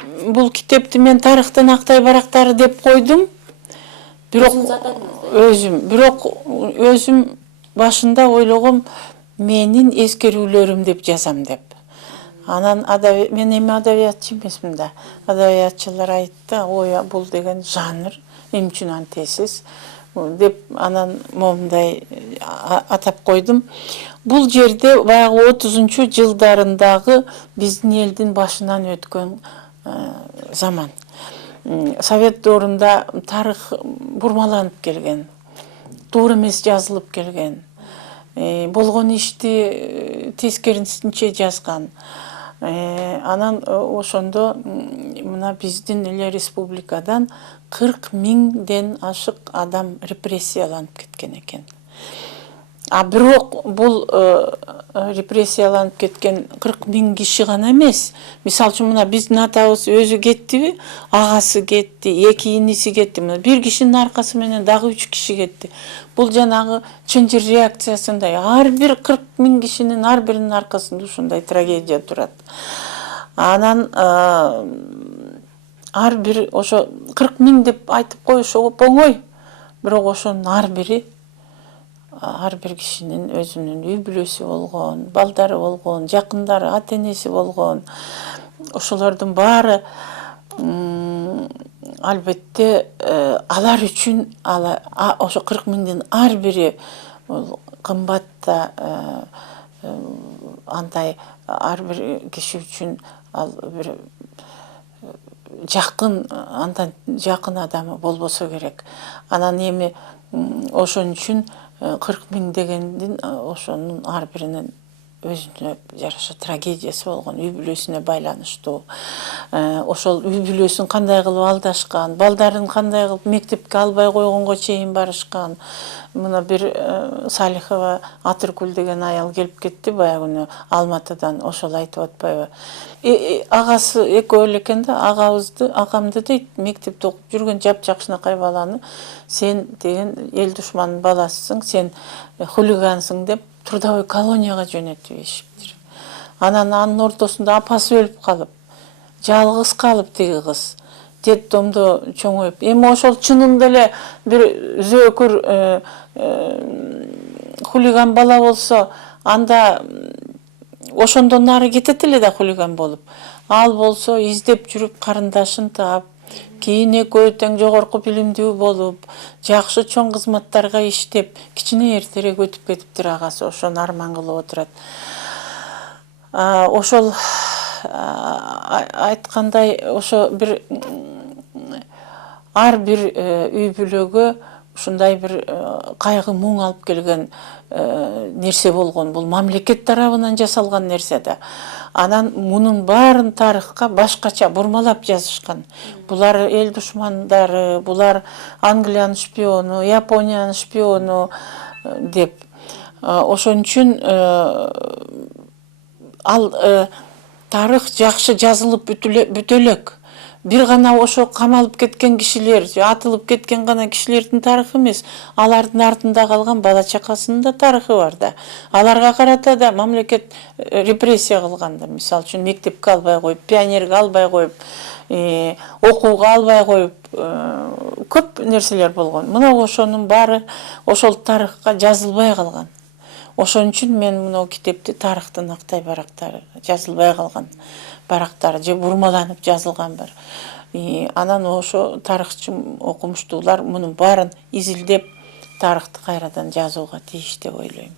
Бул китепти мен тарыхтын актай барактары деп койдум. Бирок өзүм башында ойлогом менин эскерүүлөрүм деп жазам деп. Анан мен эми адабиятчы эмесмин да. Адабиятчылар айтты, ой, бул деген жанр, эмне үчүн антесиз деп анан момундай атап койдум. Бул жерде баягы 30-жылдарындагы биздин элдин башынан өткөн заман. Совет доорунда тарых бурмаланып келген, туура эмес жазылып келген, болгон ишти тескерисинче жазган. Анан ошондо мына биздин эле республикадан 40 000ден ашык адам репрессияланып кеткен экен. Бирок бул репрессияланып кеткен 40 000 киши гана эмес. Мисалы үчүн мына биздин атабыз өзү кеттиби, агасы кетти, 2 иниси кетти. Мына бир кишинин аркасы менен дагы 3 киши кетти. Бул жанагы чынжыр реакциясындай. Ар бир 40 000 кишинин ар биринин аркасында ушундай трагедия турат. Анан ар бир ошо 40 000 деп айтып коюш оңой. Бирок ошонун ар бир кишинин өзүнүн үй бүлөсү болгон, балдары болгон, жакындары, ата-энеси болгон. Ошолордун баары албетте алар үчүн ошо 40 000дин ар бири кымбат да, андай ар бир киши үчүн ал бир жакын, андан жакын адамы болбосо керек. Анан эми ошон үчүн 40 000 дегендин ошонун ар биринин өзүнө жараша трагедиясы болгон, үй бүлөсүнө байланыштуу. Ошол үй бүлөсүн кандай кылып алдашкан, балдарын кандай кылып мектепке албай койгонго чейин барышкан. Мына бир Салихова Атыркүл деген аял келип кетти баягы күнү Алматыдан, ошол айтып атпайбы. Агасы экөө эле экен да, агамды дейт, мектепте окуп жүргөн жапжакшынакай баланы сен деген эл душманынын баласысың, сен хулигансың деп трудовой колонияга жөнөтүп ийишиптир. Анан анын ортосунда апасы өлүп калып, жалгыз калып тиги кыз детдомдо чоңоюп. Эми ошол чынында эле бир зөөкүр хулиган бала болсо, анда ошондон нары кетет эле да хулиган болуп. Ал болсо издеп жүрүп карындашын таап, кийин экөө тең жогорку билимдүү болуп, жакшы чоң кызматтарга иштеп, кичине эртерээк өтүп кетиптир агасы, ошону арман кылып отурат. Ошол айткандай, ошо бир ар бир үй бүлөгө ушундай бир кайгы муң алып келген нерсе болгон. Бул мамлекет тарабынан жасалган нерсе да. Анан мунун баарын тарыхка башкача бурмалап жазышкан. Булар эл душмандары, булар Англиянын шпиону, Япониянын шпиону деп. Ошон үчүн ал тарых жакшы жазылып бүтө элек. Бир гана ошо камалып кеткен кишилер, атылып кеткен гана кишилердин тарыхы эмес, алардын артында калган бала чакасынын да тарыхы бар да. Аларга карата да мамлекет репрессия кылган да. Мисалы үчүн мектепке албай коюп, пионерге албай коюп, окууга албай коюп, көп нерселер болгон. Мына ошонун баары ошол тарыхка жазылбай калган. Ошон үчүн мен мына китепти тарыхтын актай барактары, жазылбай калган барактары же бурмаланып жазылган бар. Анан ошо тарыхчы окумуштуулар мунун баарын изилдеп тарыхты кайрадан жазууга тийиш деп ойлойм.